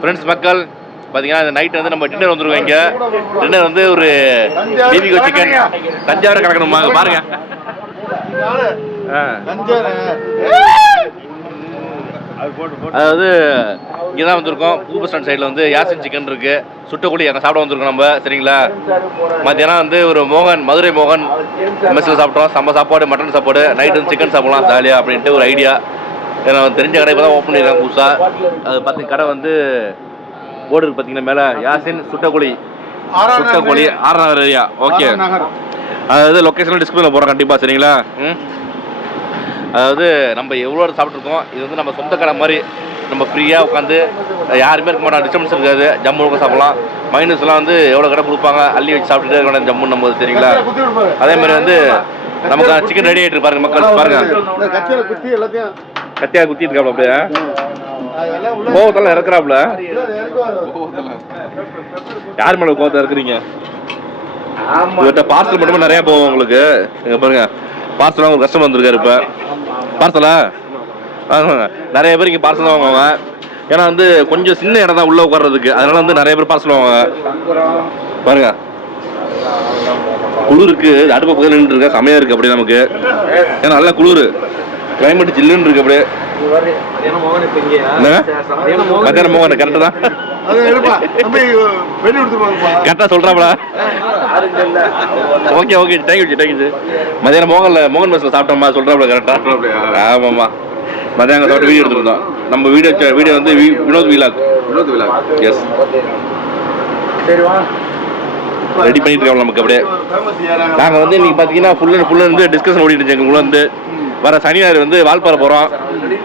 Friends மக்கள் பார்த்தீங்கன்னா இந்த நைட் வந்து நம்ம டின்னர் வந்துருக்கோம். இங்கே டின்னர் வந்து ஒரு பிபிக்யூ சிக்கன் தஞ்சாவூர் கலக்கணுமா பாருங்க. அதாவது இங்கே தான் வந்திருக்கோம். புது பஸ் ஸ்டாண்ட் சைடில் வந்து யாசின் சிக்கன் இருக்குது, சுட்டக்குழி அங்கே சாப்பிட வந்திருக்கோம் நம்ம. சரிங்களா, மத்தியானம் வந்து ஒரு மோகன் மதுரை மோகன் மெஸ்ஸில் சாப்பிட்டோம். செம்ம சாப்பாடு, மட்டன் சாப்பாடு. நைட்டு வந்து சிக்கன் சாப்பிடலாம் ஜாலியாக அப்படின்ட்டு ஒரு ஐடியா. ஏன்னா தெரிஞ்ச கடை இப்போ தான் ஓப்பன் பண்ணியிருக்காங்க புதுசாக. அது பார்த்து கடை வந்து போர்டு இருக்குது பார்த்தீங்கன்னா மேலே, யாசின் சுட்டக்குழி ஆர்நகர் ஏரியா. ஓகே, அதாவது லொக்கேஷனில் டிஸ்பிளேல போகிறோம் கண்டிப்பாக. சரிங்களா, அதாவது நம்ம எவ்வளோ சாப்பிட்ருக்கோம். இது வந்து நம்ம சொந்த கடை மாதிரி, நம்ம ஃப்ரீயாக உட்காந்து யாருமே இருக்க மாட்டோம், டிஸ்டர்பன்ஸ் இருக்காது, ஜம்முன்னு சாப்பிடலாம். மைனஸ்லாம் வந்து எவ்வளோ கடை கொடுப்பாங்க, அள்ளி வச்சு சாப்பிட்டுட்டே இருக்கணும் ஜம்முன்னு நம்ம. சரிங்களா, அதே மாதிரி வந்து நமக்கு சிக்கன் ரெடி ஆகிட்டு பாருங்க மக்கள். பாருங்க, கத்தியா குத்தி இருக்காப்ல, அப்படியே கோவத்தெல்லாம் இறக்குறாப்ல. யார் மேலே கோவத்தை இருக்கிறீங்க? இவர்கிட்ட பார்சல் மட்டுமே நிறையா போகும் உங்களுக்கு. பாருங்க, பார்சலாக ஒரு கஸ்டமர் வந்திருக்காரு. இப்போ பார்சலா நிறைய பேர் இங்கே பார்சல் தான் வாங்குவாங்க. ஏன்னா வந்து கொஞ்சம் சின்ன இடம் தான் உள்ளே உட்கார்றதுக்கு, அதனால வந்து நிறைய பேர் பார்சல் வாங்குவாங்க. பாருங்க, குளிருக்கு அடுப்பு பக்கத்தில் நின்று இருக்கா, செமையா இருக்கு அப்படியே நமக்கு. ஏன்னா நல்லா குளிர், கிளைமேட் ஜில்லுன்னு இருக்கு அப்படியே. மத்தியானம் மோகன் கரெக்டு தான், கரெக்டா சொல்றாங்களா? Okay okay, thank you. மதியானம் மோகன் மெஸ்ல சாப்பிட்டோமா சொல்றாப்ல கரெக்டா? ஆமாம்மா, மதியானம் சாப்பிட்டு வீடியோ எடுத்துருந்தோம். நம்ம வீடியோ வந்து வினோத் விலாக். எஸ், ரெடி பண்ணிட்டு இருக்கோம் நமக்கு அப்படியே. நாங்கள் வந்து இன்னைக்கு பார்த்தீங்கன்னா ஃபுல்லாக வந்து டிஸ்கஷன் ஓடிட்டு இருந்துச்சு எங்களுக்குள்ள. வந்து வர சனி ஞாயிறு வந்து வால்பாறை போகிறோம்,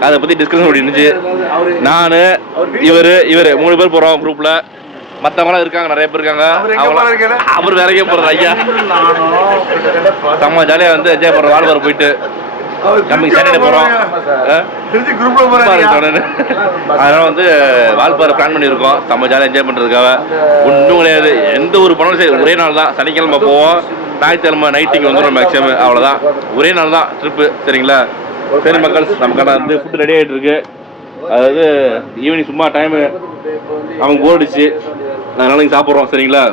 அதை பற்றி டிஸ்கஷன் ஓடி இருந்துச்சு. நான் இவர் 3 பேர் போகிறோம் குரூப்பில். மற்றவங்களாம் இருக்காங்க, நிறைய பேர் இருக்காங்க. அவர் வேற எங்கேயும் போகிறார் ஐயா. செம்ம ஜாலியாக வந்து என்ஜாய் பண்ணுறோம். வால்பாறை போயிட்டு கம்மிங் சாட்டர்டே போகிறோம். அதனால வந்து வால்பாறை பிளான் பண்ணியிருக்கோம், செம்ம ஜாலியாக என்ஜாய் பண்ணுறதுக்காக. ஒன்றும் கிடையாது, எந்த ஒரு பணம் சரி, ஒரே நாள் தான். சனிக்கிழமை போவோம், ஞாயிற்றுக்கிழமை நைட்டிங் வந்துடும் மேக்ஸிமம், அவ்வளோதான். ஒரே நாள் தான் ட்ரிப்பு. சரிங்களா, சரி மக்கள், நமக்கான வந்து ஃபுட்டு ரெடி ஆகிட்டு இருக்கு. அதாவது ஈவினிங் சும்மா டைமு அவங்க போர்டிச்சு, அதனால இங்கே சாப்பிட்றோம். சரிங்களா,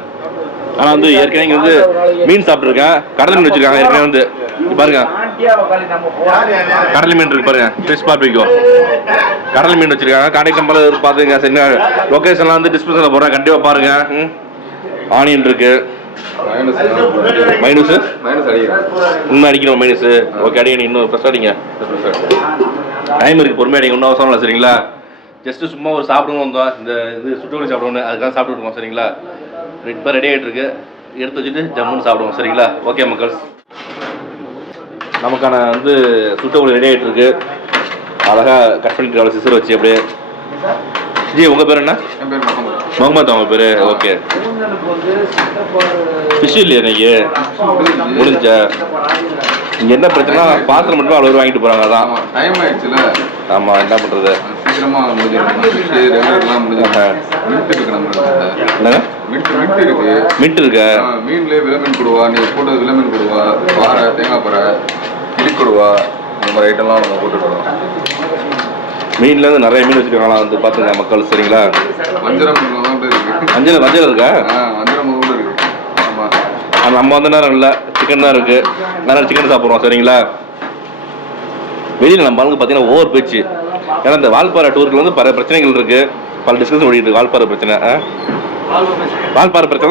ஆனால் வந்து ஏற்கனவே இங்கே வந்து மீன் சாப்பிட்ருக்கேன், கடல் மீன் வச்சுருக்காங்க ஏற்கனவே. வந்து பாருங்க, கடல் மீன் இருக்கு பாருங்க, ஃபிஷ் பார்பிக்யூ கடல் மீன் வச்சிருக்காங்க. கான்டாக்ட் நம்பர் பார்த்துங்க. சரிங்களா, லொக்கேஷன்லாம் வந்து டிஸ்கிரிப்ஷனில் போடுறேன், கண்டிப்பாக பாருங்க. ஆனியன் இருக்கு, மைனஸ் இன்னும் அடிக்கணும் மைனஸ். ஓகே, அடிக்கணும், இன்னும் ஃப்ரெஷ் அடிங்க. டைம் இருக்கு, பொறுமையாக அடிங்க, ஒன்றும் அவசரம் இல்லை. சரிங்களா, ஜஸ்ட்டு சும்மா ஒரு சாப்பிடுங்க வந்தோம், இந்த இது சுட்டுவலி சாப்பிடுவோம், அதுக்காக சாப்பிட்டு இருக்கோம். சரிங்களா, இப்போ ரெடி ஆகிட்டு இருக்கு, எடுத்து வச்சுட்டு ஜம்முன்னு சாப்பிடுவோம். சரிங்களா, ஓகே மக்கள், நமக்கான வந்து சுட்டக்குழி ரெடி ஆகிட்டு இருக்கு. அழகாக கட் பண்ணிட்டு அவ்வளோ சிசர் வச்சு அப்படியே. ஜி, உங்கள் பேர் என்ன? என் பேர் முகமது. அவங்க பேர் ஓகே. ஃபிஷ் இல்லையா இன்னைக்கு? முடிஞ்சா இங்கே என்ன பிரச்சனை, பாத்திரம் மட்டும் அவ்வளோ வாங்கிட்டு போகிறாங்க. அதான் டைம் ஆயிடுச்சுல. ஆமாம், என்ன பண்ணுறது, சீக்கிரமாக மின்ட் இருக்கா? மீன்ல விலமீன் கொடுவா, நீ போட்டது விலமீன் கொடுவா, பாறை, தேங்காய் பாறை, கிளிக்கொடுவா, இந்த மாதிரி ஐட்டம்லாம் நம்ம போட்டுருக்கோம். மீன்லேருந்து நிறைய மீன் வச்சுருக்காங்களா வந்து பார்த்துங்க மக்கள். சரிங்களா, வஞ்சரம் வஞ்சரம் இருக்கா? வஞ்சரம் கூட இருக்கு. ஆமாம், நம்ம வந்து நேரம் இல்லை, சிக்கன் தான் இருக்குது, நிறைய சிக்கன் சாப்பிட்றோம். சரிங்களா, வெளியில் நம்ம ஆளுங்க பார்த்தீங்கன்னா ஓவர் போச்சு. ஏன்னா இந்த வால்பாறை டூருக்கு வந்து பல பிரச்சனைகள் இருக்குது, பல டிஸ்கஷன் ஓடிட்டு இருக்கு. வால்பாறை பிரச்சனை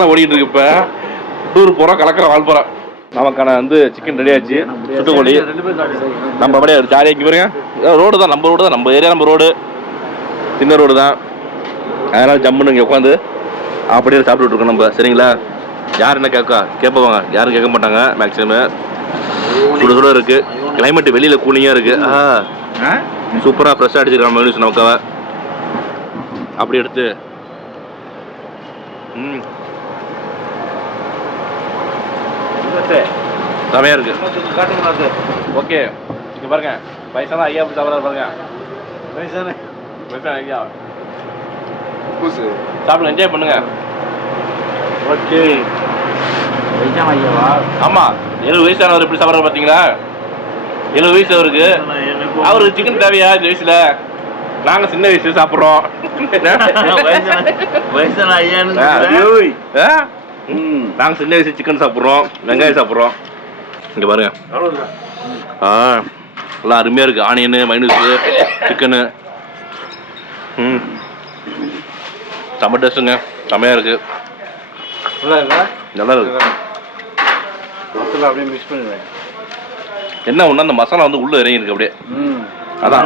தான் ஓடிட்டு இருக்கு. இப்போ டூர் போகிறோம், கலக்கிற வால்பாறை. நமக்கான வந்து சிக்கன் ரெடி ஆச்சு, சுட்டுக்கோழி. நம்ம அப்படியே ஜாலியாக இங்கே பாருங்க, ரோடு தான், நம்ம ரோடு தான், நம்ம ஏரியா, நம்ம ரோடு சின்ன ரோடு தான். அதனால் ஜம்முன்னு இங்கே உட்காந்து அப்படியே சாப்பிட்டுட்டு இருக்கோம் நம்ம. சரிங்களா, யார் என்ன கேட்பாங்க, யாரும் கேட்க மாட்டாங்க மேக்ஸிமம். சுட சுட இருக்குது, கிளைமேட்டு வெளியில் கூலிங்காக இருக்குது. சூப்பராக ஃப்ரெஷ்ஷாக அடிச்சிருக்காங்க மைனஸ் நமக்காக. அப்படி எடுத்து செமையாக இருக்கு. ஓகே, இங்கே பாருங்க, வயசான ஐயா அப்படி சாப்பிட்றாரு பாருங்க. வயசான ஐயா சாப்பிடுங்க, என்ஜாய் பண்ணுங்க. ஓகே, வயசான ஐயாவா? ஆமாம், 70 வயசானவர் எப்படி சாப்பிட்றாரு பார்த்தீங்களா? 70 வயசு அவருக்கு. அவருக்கு சிக்கன் தேவையா இந்த வயசில்? நாங்க சின்ன வயசு சாப்பிடுறோம். நாங்க சின்ன வயசு சிக்கன் சாப்பிடுறோம், வெங்காயம் சாப்பிடுறோம். இங்க பாருங்க, நல்லா அருமையா இருக்கு. Onion, minus, chicken. செம்ம டேஸ்ட்டுங்க, செம்மையா இருக்கு. நல்லா இருக்கு. அப்படியே மிக்ஸ் பண்ணுவேன். என்ன ஒண்ணு, அந்த மசாலா வந்து உள்ள இறங்கி இருக்கு அப்படியே. அதான்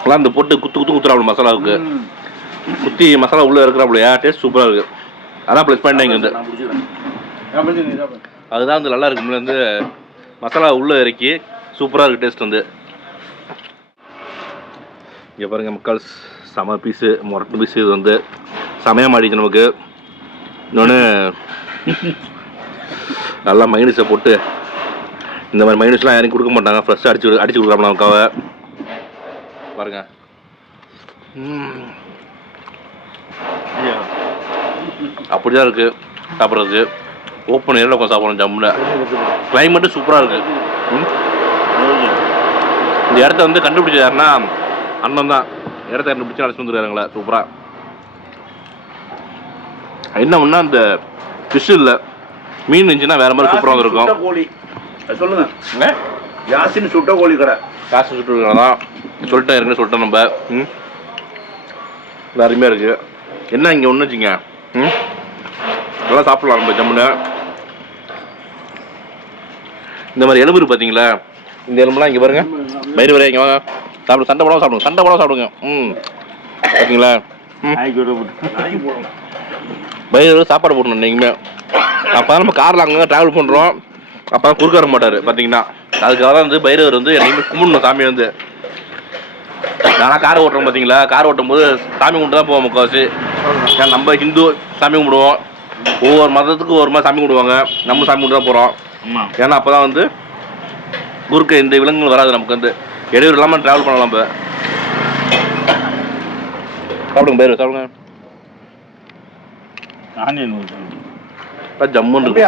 நல்லா இந்த போட்டு குத்துறாப்புல மசாலாவுக்கு குத்தி மசாலா உள்ள இருக்கிறாப்புலையா, டேஸ்ட் சூப்பரா இருக்கு. அதான் ப்ளஸ் பாயிண்ட் இங்க வந்து. அதுதான் வந்து நல்லா இருக்கு. வந்து மசாலா உள்ள இறக்கி சூப்பரா இருக்கு டேஸ்ட் வந்து. இங்க பாருங்க மக்கள், செம பீஸு, முரட்டு பீஸு. இது வந்து செமையா மாடிச்சு நமக்கு. இன்னொன்று நல்லா மைனஸை போட்டு, இந்த மாதிரி மைனஸ்லாம் யாரையும் கொடுக்க மாட்டாங்க, ஃப்ரெஷ்ஷாக அடிச்சு கொடுக்குறாங்க நமக்காக. பாருங்க, அப்படிதான் இருக்கு சாப்பிட்றதுக்கு. ஓப்பன் ஏரியில் உட்காந்து சாப்பிட்றோம் ஜம்முன்னு. கிளைமேட்டு சூப்பராக இருக்கு. இந்த இடத்த வந்து கண்டுபிடிச்சது யாருன்னா அண்ணன் தான். இடத்த கண்டுபிடிச்சு அழைச்சிட்டு வந்துருக்காங்களே சூப்பராக. என்ன ஒன்றா அந்த ஃபிஷ் இல்லை, மீன் இருந்துச்சுன்னா வேற மாதிரி சூப்பராக இருக்கும். கோழி சொல்லுங்க, யாசின் சுட்ட கோழி கடை. யாசின் சுட்டு கடை தான் சொல்லிட்டேன், ஏற்கனவே சொல்லிட்டேன் நம்ம. அருமையாக இருக்கு. என்ன இங்கே ஒன்று வச்சுங்க, நல்லா சாப்பிடலாம் நம்ம ஜம்முன்னு. இந்த மாதிரி எலும்பு பார்த்தீங்களா, இந்த எலும்புலாம் இங்கே பாருங்க. வயிறு வரையா இங்கே வாங்க, சாப்பிடுங்க. சண்டை போடாமல் சாப்பிடுங்க, சண்டை போடாமல் சாப்பிடுங்க. பார்த்தீங்களா, வயிறு சாப்பாடு போடணும் என்றைக்குமே. அப்போ தான் நம்ம காரில் அங்கே ட்ராவல் பண்ணுறோம், அப்போ தான் குறுக்க வர மாட்டார் பார்த்தீங்கன்னா. அதுக்காக தான் வந்து பைரவர் வந்து என்னைக்குமே கும்பிடணும் சாமி வந்து. நானா கார் ஓட்டுறோம் பார்த்தீங்களா, கார் ஓட்டும் போது சாமி கும்பிட்டு தான் போவோம் முக்கால்வாசி. ஏன்னா நம்ம ஹிந்து சாமி கும்பிடுவோம், ஒவ்வொரு மதத்துக்கும் ஒரு மாதிரி சாமி கும்பிடுவாங்க, நம்ம சாமி கும்பிட்டு தான் போகிறோம். ஏன்னா அப்போ தான் வந்து குறுக்க இந்த விலங்குகள் வராது, நமக்கு வந்து இடையூறு இல்லாமல் ட்ராவல் பண்ணலாம். இப்போ சாப்பிடுங்க பைரவர், சாப்பிடுங்க. ஜம்முன்னு இருக்கு.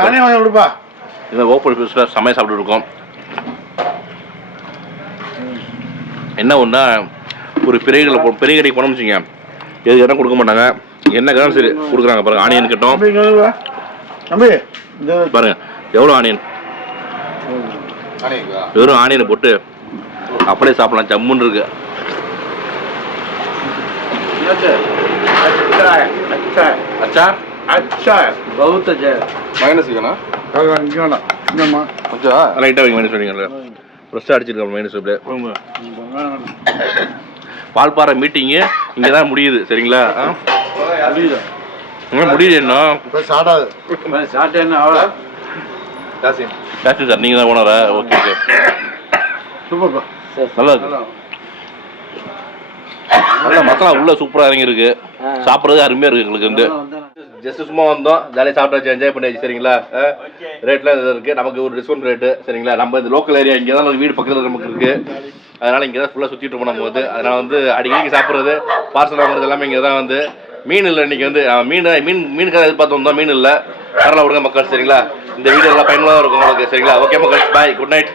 இந்த ஓப்பன் ஃபிஷ்ஷில் செம்மையாக சாப்பிட்டு இருக்கோம். என்ன ஒன்றா, ஒரு பெரிய கடைக்கு போனோம்னு வச்சுங்க, எது இடம் கொடுக்க மாட்டாங்க, என்ன கேட்டாலும் சரி கொடுக்குறாங்க. பாருங்க, ஆனியன் கிட்டோம் பாருங்க, எவ்வளோ ஆனியன். வெறும் ஆனியனை போட்டு அப்படியே சாப்பிடலாம், ஜம்முன்னு இருக்கு. अच्छा अच्छा बहुत अच्छा மைனஸ் வேணா இங்கேண்ணா கொஞ்சம் லைட்டாக வைங்க. மைனஸ் வைங்க, ஃப்ரெஷ்ஷாக அடிச்சிருக்கோம் மைனஸ். அப்படியே பால்பாறை மீட்டிங்கு இங்கே தான் முடியுது சரிங்களா. முடியுது என்ன சார், நீங்கள் தான் ஓனரா? ஓகே ஓகே, சூப்பர்ப்பா, நல்லா இருக்கு. நல்லா மசாலா உள்ள சூப்பராக இறங்கிருக்கு, சாப்பிட்றது அருமையாக இருக்குது எங்களுக்கு. வந்து ஜஸ்ட் சும்மா வந்தோம், ஜாலியாக சாப்பிட்டாச்சு, என்ஜாய் பண்ணியாச்சு சரிங்களா. ரேட்லாம் இது இருக்குது, நமக்கு ஒரு டிஸ்கவுண்ட் ரேட்டு சரிங்களா. நம்ம இந்த லோக்கல் ஏரியா இங்கே தான் வீடு பக்கத்தில் நமக்கு இருக்குது, அதனால் இங்கே தான் ஃபுல்லாக சுற்றிட்டு இருப்போம் நம்ம வந்து. அதனால் வந்து அடிக்கடிக்கு சாப்பிட்றது, பார்சல் வாங்குறது எல்லாமே இங்கே தான். வந்து மீன் இல்லை இன்றைக்கி, வந்து மீனுக்காக எதிர்பார்த்து வந்தோம், மீன் இல்லை. பரவாயில்ல விடுங்க மக்கள் சரிங்களா. இந்த வீடியோ எல்லாம் பயனுள்ளதாக இருக்கும் உங்களுக்கு சரிங்களா. ஓகே மக்கள், பாய், குட் நைட்.